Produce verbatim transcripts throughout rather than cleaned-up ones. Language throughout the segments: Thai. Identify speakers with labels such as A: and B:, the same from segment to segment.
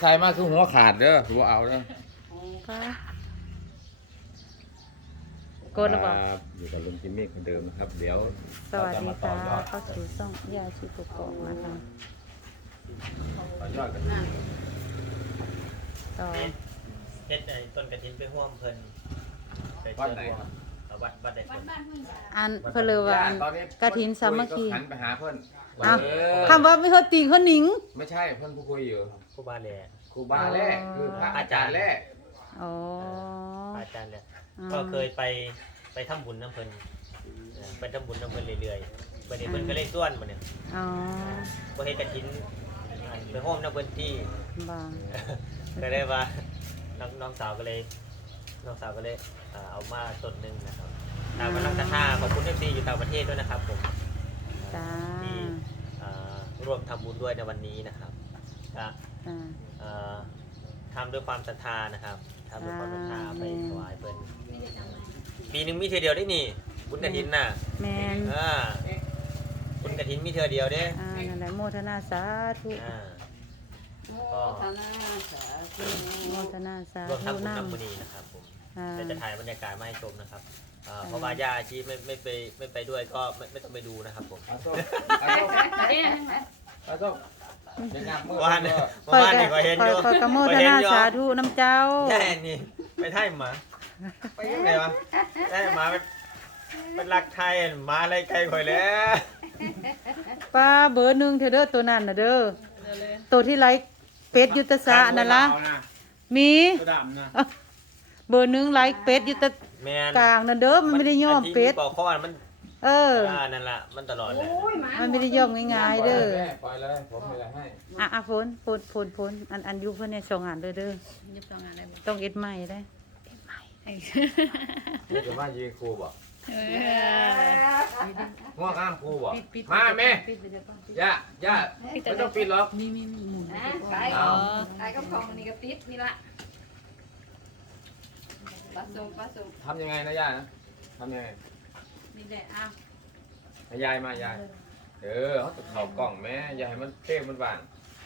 A: ใส่มาคือหัวขาดเด้อหัวเอาเด้อ
B: ป้าโกนหรือเปล่า
A: อยู่กับลุงจิมมี่คนเดิมนะครับเดี๋ยว
B: สวัสดีค่ะเข้าสู่ช่องยาชีกกอกนะคะ
A: ต่อยอดกัน
B: ต่อ
C: เฮ็ดไอ้ต้นกระถินไปห่วมเพิ่นไป
A: วัด
C: เชิญ
A: ไหน
C: ห่ว
A: ค
C: ม
A: รับ
C: เอาวัดวัดใดเพิ่น
B: อันเพนเลือว่าอัน
A: ตอนนี้
B: กฐินสามัคคี
A: หันไปหาเพื่อน
B: อ้าว
A: เออ
B: คำว่าไม่เขาตีเขาหนิง
A: ไม่ใช่เพื่อนผู้คุยอยู่
C: ครูบาแหล่
A: ครูบาแรกคือพระอาจารย์แรก
B: อ๋อ
C: อาจารย์เนี่ย
B: อืม
C: ก็เคยไปไปทำบุญน้ำเพิ่นเออไปทำบุญน้ำเพิ่นเรื่อยๆบัดนี้เพิ่นก็เลยส่วนมาเนี่ย
B: อ๋อ
C: บ่เฮ็ดกฐินอันไปห่วมน้ำเพิ่นที่
B: บาง
C: ก็ได้ว่าน้องน้องสาวก็เลยน้องสาวก็เลยเอ่อเอามาต้นหนึงนะครับตามกำลังศรัทธาขอบคุณ เอฟ ซี อยู่ต่างประเทศด้วยนะครับผม
B: จ้า
C: ที่เอ่อร่วมทำบุญด้วยในวันนี้นะครับก็
B: อ่า
C: เอ่อทำด้วยความศรัทธานะครับทำด้วยความศรัทธาไปถวายเพิ่นปีหนึ่งมีเทอเดียวได้นี่บุญกฐินน่ะ
B: แมน
C: อ่าบุญกฐินมีเทอเดียวเด้
B: อ่านั่นแหละโมทนาสาธุ
C: อ่า
D: ก็ธนาสาธุ
B: โมทนาสาร
C: วม
B: ธุ
C: ทำบุญ
B: น
C: น้ำบุนีนะครับผม
B: ำอ่า
C: เดี๋ยวจะถ่ายบรรยากาศมาให้ชมนะครับอ่าเพราะว่าญาติที่ไม่ไม่ไปไม่ไปด้วยก็ไม่ไม่ต้องไปดูนะครับผม
A: อาส้มอาส้มอาส้มยังงามมือ
C: ว่า
A: เด้
C: เนี่ย
A: อ
C: ว่าเนี่ยก็เห็น
B: คอ
C: อย ยู่
B: คอยกระโมท
C: ก็เห็
B: นา
C: อยู่
B: สาธุน้ำเจ้า
C: แย่นี่ไปไทยหมาไปยังไงวะได้หมาเป็นเป็นรักไทยหมาอะไรไกลข่อยแล้ว
B: ป้าเบอร์หนึ่งเธอเด้อตัวนั้นน่ะเด้อตัวที่ไลค์เป็ดยุทธศาสตร์นั่นละมี
E: ตัวดำนะ
B: เบอร์หนึ่งไลค์เป็ดยุทธ
C: แมน
B: กลางนั่นเด้อมันไม่ได้ย่อมเป็ด
C: นที่ปอกข้อมัน
B: เออ
C: อ่านั่นแหละมันตลอดเลย
B: มันไม่ได้ย่อมง่ายๆเด้อ
A: ปล่อยเลยผมไม่ได้ให้
B: อ่ะอ่ะฝนฝนฝนฝนอันอันอยุเพื่อนเนี่ยส่งอ่านเด้อเด้อ
D: ยุบตรงอะไรบ่
B: ต้องเอ็ดใหม่ได้
A: นี่จะว่ายืนครูบ่
D: เออ
A: ง่วงอ้ามครูบ่มาแม่ย่าย่าไม่ต้องปิดหรอก
D: มีมีมีหมุนนะไป
A: เอา
D: ไปกับของนี่ก็ปิดนี่ละปลาส้มปลาส้ม
A: ทำยังไงนะย่านะทำยังไง
D: นี่แหละอ้าว
A: ให้ยายมายายเออเขาจะเข่ากล่องแม่ยายให้มันเท่มันบาง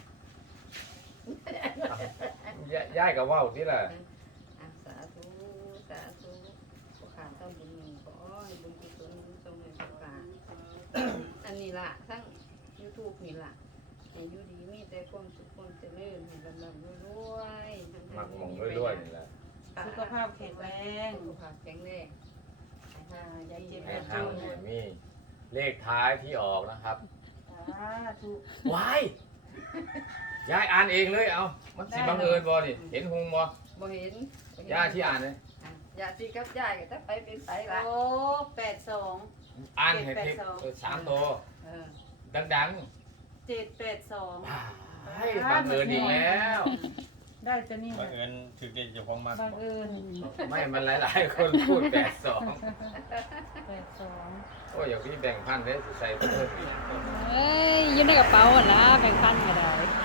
A: ยายยายกับว่าวที่ละ
D: อ่ะสาธุสาธุขอขาดต้องบุญขอให้บุญกุศลทรงให้ขอขาดอันนี้ล่ะทั้ง YouTube นี่ล่ะให้อยู่ดีมีแต่ความสุขความเจริญให้ลำลำรวยๆ
A: หมักหมองด้วยๆนี่แหละ
B: สุขภาพแข็งแรง
D: สุขภาพแข็งแรงอ่าอย่าเจ็บ
A: ให้
D: อย่า
A: ทาง
D: จน
A: มีเลขท้ายที่ออกนะครับ
B: สาธุ
A: วายยายอ่านเองเลยเอามันสิบังเอิญบ่นี่เห็นหงบ่
D: บ่เห็น
A: ย่าที่อ่านเลย
D: อ่ะย่าที่กับยายก็จะไปเป็นไปละ
B: โอ้แปดสอง
A: อ่านให้ทิพสามตัว
D: เออ
A: ดัง
B: เจ็ดแปดสอง
A: ๆให้บังเอิญอีกแล้ว
B: ได้จะนี่
C: บังเอิญถือเด็กจะพองมา
B: บังเอิญ
A: ไม่มันหลายๆคนพูดแปดสอง
B: แปดสอง
A: โอ้ยอย่างพี่แบ่งพันได้สิใส่เพิ่มอีก
D: เอ้ยอยืนในกระเป๋าหมดละแบ่งปันก็ได้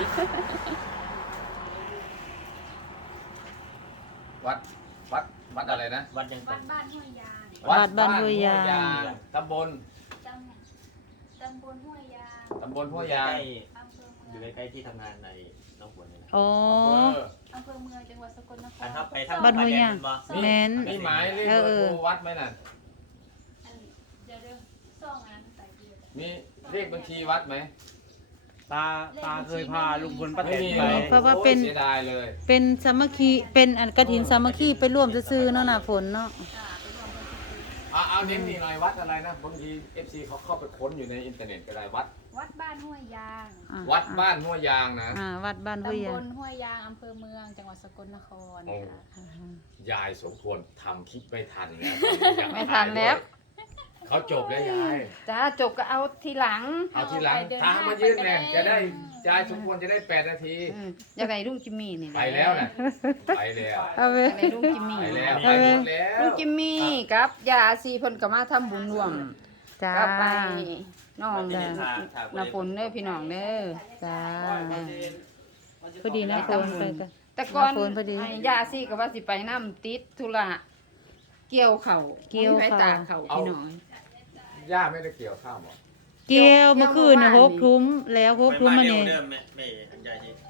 A: วัดวัดวัดอะไรนะ
C: วัดยัง
F: วั
C: เป็น
F: ดบ้านห้วยยาง
B: วัดบ้านห้วยยาง
A: ตำบล
F: ตำตำบลห้วยยาง
A: ตำบล
C: อ
A: ห้วย
C: ยู่
A: ยาง
C: ใกล้
F: อำเภอ
C: อยู่
F: เมือง
C: ใกล้ๆที่ทำงานในน้องฝนนี่นะ
B: โอ้
A: เออ
F: อำเภอเมืองจังหวัดสกลนค
C: อั
F: ร
C: นถ้าไปทำ
B: บ้านห้วยยาง
C: บ่
B: แม่น
A: มีหมายเลขเบอร์โทรวัดไหมน่ะ
F: อันเดี๋ยวเดี๋ยวซ่องอันใส่เดียว
A: มีเลขบัญชีวัดไหม
E: ตาตาเคยพาลุงพลป้า
A: ไม่
E: แตน
A: มี
E: ไป
A: หรอก
B: เพราะว่าเป็น
A: โอ้ยเสียดายเลย
B: เป็นสามัคคีเป็นอันกฐินสามัคคีไปร่วมซื้อๆเนาะน่ะฝนเนาะ
F: จ้าไปรวมกันที่
A: เอาเอาเน้นนี่หน่อยวัดอะไรนะบางทีเอฟซีเขาเข้าไปค้นอยู่ในอินเทอร์เน็ตก็ได้วัด
F: วัดบ้านห้วยยาง
B: อ่ะ
A: วัดบ้านห้วยยางนะ
B: อ่าวัดบ้านห้วย
F: ตำบ
B: ยาง
F: ลห้วยยางอำเภอเมืองจังหวัดสกลนคร
A: โอ้
F: ค่ะ
B: อ่า
A: ยายสมควรทำคลิปไม่ทันแล้ว
D: ไม่ทันแล้ว
A: เขาจบแล้วยาย
D: จ้าจบก็เอาทีหลัง
A: เอาทีหลังทางมายืนเนี่ยจะได้ยายสมควรจะได้แปดนาที
D: อืมอยากได้ลุงจิมมี่นี่หะ
A: ไปแล้วนะไปแล้ว
B: เอาไป
D: อยากได้ลุงจิมมี่
A: ไปแล้วไปหมดแล้ว
D: ลุงจิมมี่กับยาซีเพิ่นก็มาทำบุญรวม
B: จ้า
D: ก็ไปน้อง
C: จ้า
D: นาฝนเด้อพี่น้องเด้อ
B: จ้า
D: อ่า
B: พอดีนะ
D: ไป
B: ฝน
D: ทำบุญ
B: ไปกัน
D: แต่ก่อน
B: นาฝนพอดี
D: ไอ้ยาซีก็ว่าสิไปน้ำติดธุระเกี่ยวเข่า
B: เกี่ยว
D: ไป
B: เข่า
D: ตากเข่าพี่น้อง
A: ย่าไม่ได้เกี่ยวข้าวหรอ
B: เกี่ยวเมื่อคืนน่ะหกทุ่มแล้วหกทุ่มมา
C: เร็
B: เนี่
C: วย เดิมแม่ไม่อันใหญ่ที่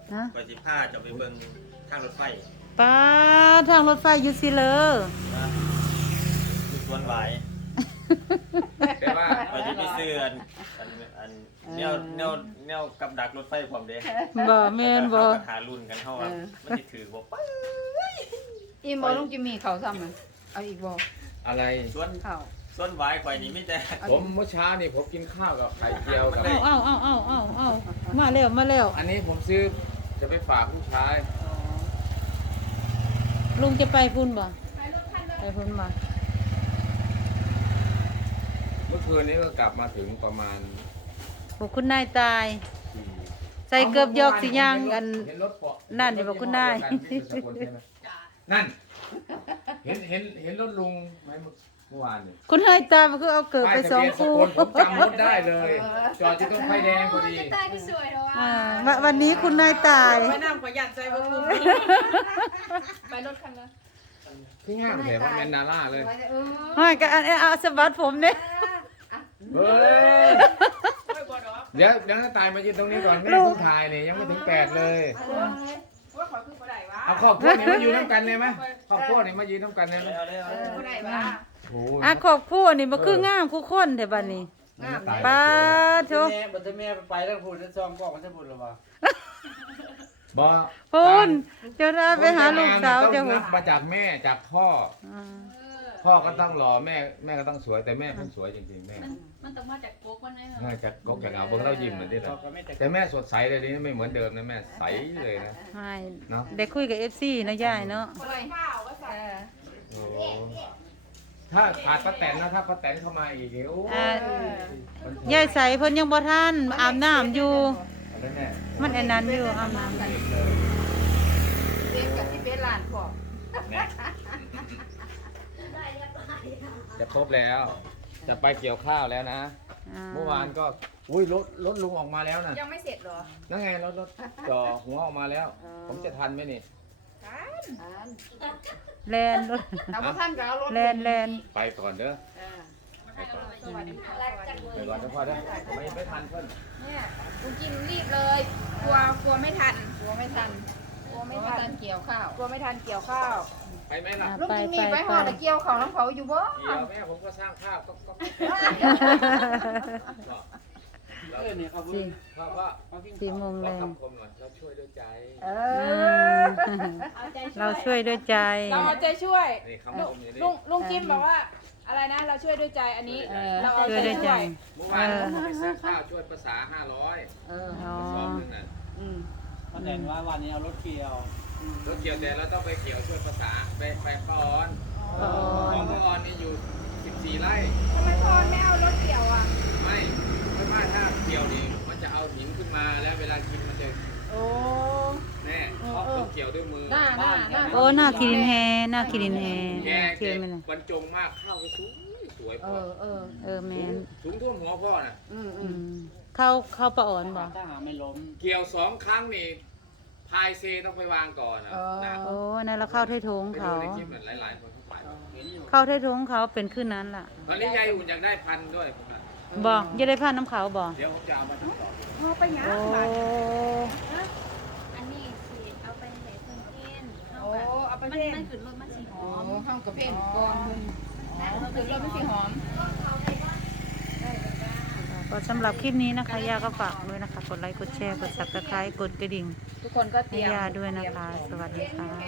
B: ฮะ
C: ไปสิพาจะไปเบิ่งทางรถไฟ
B: ป้าทางรถไฟอยู่สิเลย
C: นะอยู่สวนหวาย
A: แต่ว่า
C: ไปที่ไปซื้ออันอันอันแนวแนวแนวกับดักรถไฟพร้อมเด้
B: บ่แม่นบ่
C: เฮาก็หารุ่นกันเฮาว่ามันสิถือบ่ปึ๊บ
D: อีหมอลุงจิมมี่เขาซ้ำมันเอาอีกบ่
A: อะไร
C: สวน
D: เขา
C: สวนหวายข่อยนี่มีแต่
A: ผมเมื่อเช้านี่ผมกินข้าวกับไข่เจียวกับ
B: เอาเอาเอาเอาเอาเอามาแล้วมาแล้ว
A: อันนี้ผมซื้อจะไปฝากผู้ชาย
B: ลุงจะไปพุ่นบ่
F: ไปรถคันเลย
B: ไปพุ่นบ่
A: เมื่อคืนนี้ก็กลับมาถึงประมาณ
B: บ่คุณนายตาย
A: สี่
B: ใส่เกือบยอกสิย่างกัน
A: เห็นรถเปาะ
B: นั่นนี่บอกคุณนาย
A: นั่น เห็นเห็นเห็นรถลุงไหมเมื่อวานเนี่ย
B: คุณนายตายมันคือเอาเกือบไปสอง
A: ป้ายทะ
B: คู่
A: เบียนสกลผมจำรถได้เลย จอดอยู่ตรงไฟแดงพอดี
F: ตายก็สวยแล้ว
B: อ่า
F: อ่ะ
B: วันวันนี้คุณนายตาย
G: ไปนั่งประหยัดใจบ่คุณ
F: ไปรถคันเลย
A: ที่ง่ามแถมแมนดาร่าเลย
D: ไว้เออ
B: ไม่ก็อันนี้เอาสะบัดผมเนี่ย
A: เฮ้ย
G: โอ้ยบ่ดอก
A: เดี๋ยวเดี๋ยวถ้าตายมายืนตรงนี้ก่อนไม่ได้เพิ่งถ่ายเนี่ยยังไม่ถึงแปดเลย
G: ว่าขอคือบ่ได้วะ
A: เอาครอบครัวนี้มาอยู่น้ำกันเลยไหมครอบครัวนี้มายืนน้ำกันเลยไหม
C: เอาเลยเอาเลย
G: บ่ได้วะ
A: โอ้โห
B: อ่ะขอบคู่นี่มันคืองามคู่คนแต่บัดนี้
A: งามตาย
B: ป้าโถ
E: แม่บัดแม่ไปแล้วพูดแล้วซองกล้องมันจะพูดหรือเปล่า
A: บอ
B: พูนเจ้าได้ไปหาลูกสาวเจ้า
A: ต้อง
B: หุ่
A: นั
B: น
A: บมาจากแม่จากพ่อ
B: อ่า
A: พ่อก็ต้องหล่อแม่แม่ก็ต้องสวยแต่แม่เป็นสวยจริงๆแม่
F: มันมันต้องมาจากโก๊กวันไหนเหรอ
A: น่าจะกกจากเอาเบิ่งเรายิ้มเหมือนที่
E: เรา
A: ละ
E: ก็ไม่แต่
A: แต่แม่สดใสเลยนี่ไม่เหมือนเดิมนะแม่ใสเลยนะ
B: ใช่
A: เนาะ
B: ได้คุยกับ เอฟ ซี นะยายเนาะ
G: บ่ได้ข้าวว่าสั่น
A: โอ้ถ้าขาดป้าแตนนะถ้าป้าแตนเข้ามาอีกนี่โอ้
B: อ่า
A: มัน
B: ยายใสเพิ่นยังบ่ทันอาบน้ำอยู่
A: อะไรแน่
B: มันอันนั้นอยู่อาบน้ำ
A: เด็กเลย
D: เด็กกับที่เป็นหลานพ่อ
A: แน่จะครบแล้ว จะไปเกี่ยวข้าวแล้วนะ
B: อ่า
A: เมื่อวานก็อุ้ยรถรถลุงออกมาแล้วนะ
G: ยังไม่เสร็จเหรอ
A: นั่นไงรถรถจ่อหัวออกมาแล้ว ผมจะทันไหมนี่
B: แลนรถ
D: เอาพ่ท่านก็เอารถ
B: แลนแลน
A: ไปก่อนเด้อไปก่อน
G: สวัสดีค่ะ
A: ไปก่อนเด้อพ่อเด้อไม่ไม่ทันเพิ่น
G: เนี่ยลุงกินรีบเลย กลัวกลัวไม่ทัน
D: กลัวไม่ทัน
G: กลัว
D: ไม่
G: ไม่
D: ทั
G: ทั
D: น
G: น
D: เกี่ยวข้าว
G: กลัวไม่ทันเกี่ยวข้าว
A: ไปไหมล่ะ
D: ลุงจิมมี่ไปหอดเกี่ยวข้าวน้ำเขาอยู่บ่
A: เดี๋ยวแม่ผมก็สร้างภาพก็ก็
E: เออเนี่ยเขาพูด
A: เพราะว่า
E: เขากิน
B: สี่โมง
A: ข
B: แร
A: อง คำคมหน่อยเราช่วยด้วยใจ
D: เอ
B: อื
D: อ
B: มเราช่วยด้วยใจ
G: เราเอาใจช่วย
A: นี่คำคมอยู่นี่
G: ลุงลุงกิมบอกว่าอะไรนะ เราช่วยด้วยใจอันนี้
D: เออ
G: เราเอา
B: ช่วย
G: ใจ
B: ด้วยใจ
G: ช่วย
A: เมื่อวานผมไปซื้อข้าวช่วยภาษาห้าร้อย
D: เออ
B: อ๋อ
A: สอบหนึงน่ะ
D: อืม
E: มาแต่งว่าวันนี้เอารถเกี่ยว
A: รถเกี่ยวแต่เราต้องไปเกี่ยวช่วยภาษาไปไปป้าออน
B: ป้าออน
A: ของป้าออนนี่อยู่สิบสี่ไร่
G: ทำไมพ่อไม่เอารถเกี่ยวอ่ะ
A: ไม่ไม่ว่าถ้าเกี่ยวนี่มันจะเอาหินขึ้นมาแล้วเวลากินมันจะ
G: โอ้
A: แน่เพราะต้องเกี่ยวด้วยมือ
D: หน้าหน้าหน้า
B: โอ้หน้าคิรินแฮหน้าคิรินแฮ
A: แก
B: เชื่
A: เก็
B: อบ ไหมล่ะ
A: บรรจงมากข้าวก็สวยสวย
D: เอ
A: พ่อ
D: อเออ
B: เออแม่น
A: สูงท่วมหัวพ่อน่ะ
D: อืมอื
B: อื
D: ม
B: มเข้าเข้าป้าอ่อนบ่
E: ถ้าหาไม่ล้ม
A: เกี่ยวสองครั้งนี่พายเซต้องไปวางก่อนนะนะ
B: โอ้นั่นแล้วเข้าไทยทง
A: ไปดู
B: เขา
A: ในคลิปเหมือนหลายๆคนเขาถ่าย
E: เห็นอยู่
B: เข้าไทยทงเขาเป็นขึ้นนั้นล่ะ
A: ตอนนี้ยายอุ่นอยากได้พันด้วย
B: บ่อย่าได้พาน้ำเขาบ่
A: เดี๋ยวผมจะเอามาทำต่อ
G: เอาไปหยัง
B: โอ้
G: ล่ะ
F: อันนี้สิเอาไปให้เพิ่นกินเอา
G: โอ้
F: แบบ
G: เอาไป
F: มัน
G: เพ่น
F: มันขึ้นรถมันสิหอ
D: อ๋อ
F: ม
D: ห้องกระเพาะก่อนคือเราไม่ใช่หอม
B: ก็สำหรับคลิปนี้นะคะย่าก็ฝากด้วยนะคะ กดไลค์กดแชร์กด ซับสไครบ์ กดกระดิ่ง
G: ทุกคนก็เต
B: ให้
G: รียม
B: ย่าด้วยนะคะ สวัสดีค่ะ